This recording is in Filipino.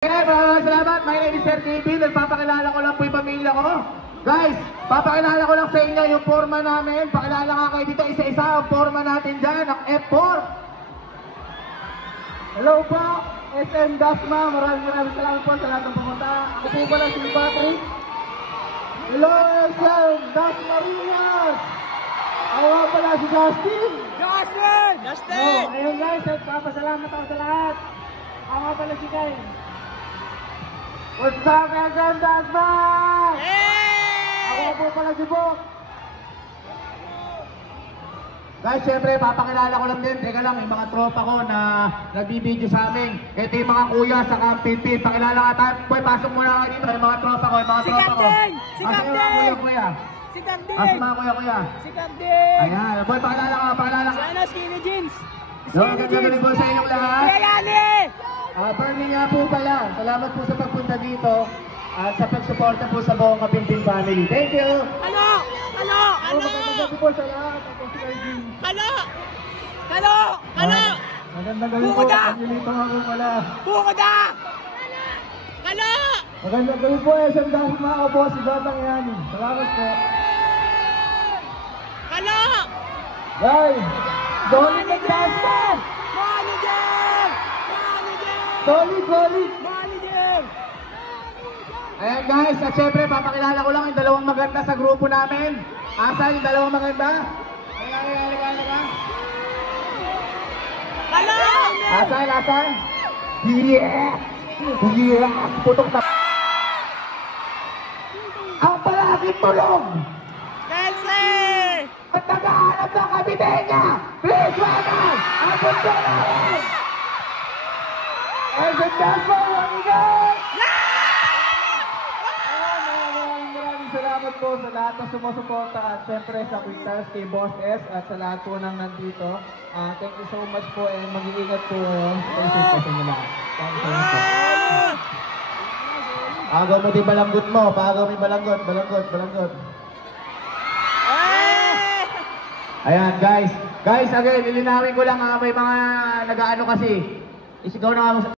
Okay, maraming salamat. My name is Sir KB. Nagpapakilala ko lang po yung pamilya ko. Guys, papakilala ko lang sa inyo yung forma namin. Pakilala nga kayo dito isa-isa ang forma natin dyan, ang F4. Hello po, SM Dasma. Maraming salamat po sa lahat ng pumunta. Ako po pala si Patrick. Hello, SM Dasma Rias. Ako pala si Justin. Justin! Ayun guys, nagpapasalamat ako sa lahat. Ako pala si Kyle. What's up, SM Dasma? Ako po pala si Bok. Guys, syempre, papakilala ko lang din. Teka lang, yung mga tropa ko na nagbibideo sa amin. Ito yung mga kuya sa Pimpin. Pakilala nga tayo. Boy, pasok muna kayo dito. Yung mga tropa ko, yung mga tropa ko. Si Captain! Kuya. Si Captain! Pasok mga kuya. Si Captain! Ayan. Boy, pakilala ka, pakilala ka. Sana skinny jeans! Ganda po sa inyong lahat. Kayani! Bernie nga po pala. Salamat po sa pagpunta dito. At sa pagsuporta po sa buong Kapimpin family. Thank you! Ano? Magandang gabi po sa lahat. Ako si Erwin. Ano? Magandang gabi po. Bukoda! Pagilito ako pala. Bukoda! Magandang gabi po, SM Dasma. Ako po si Batang Yani. Salamat po. Guys, solid na Dasma! Manager! Solid! Manager! Ayan guys, at syempre papakilala ko lang yung dalawang maganda sa grupo namin. Asan yung dalawang maganda? Asan? Yes! Putok na. Ang palaging tulong! Kensley! At naghahanap ng kabitenya! Please welcome! Ang bunso namin! SM Dasma, Wangigay! Maraming salamat po sa lahat ng sumusuporta at syempre sa Quintas, kay Boss S at sa lahat po ng nandito. Thank you so much po and mag-iingat po sa inyo lahat. Thank you so much po. Agaw mo din balanggot mo. Paagaw mo yung balanggot. Ayan guys. Guys, again, ilinawin ko lang may mga nag-ano kasi. Isigaw na nga mo sa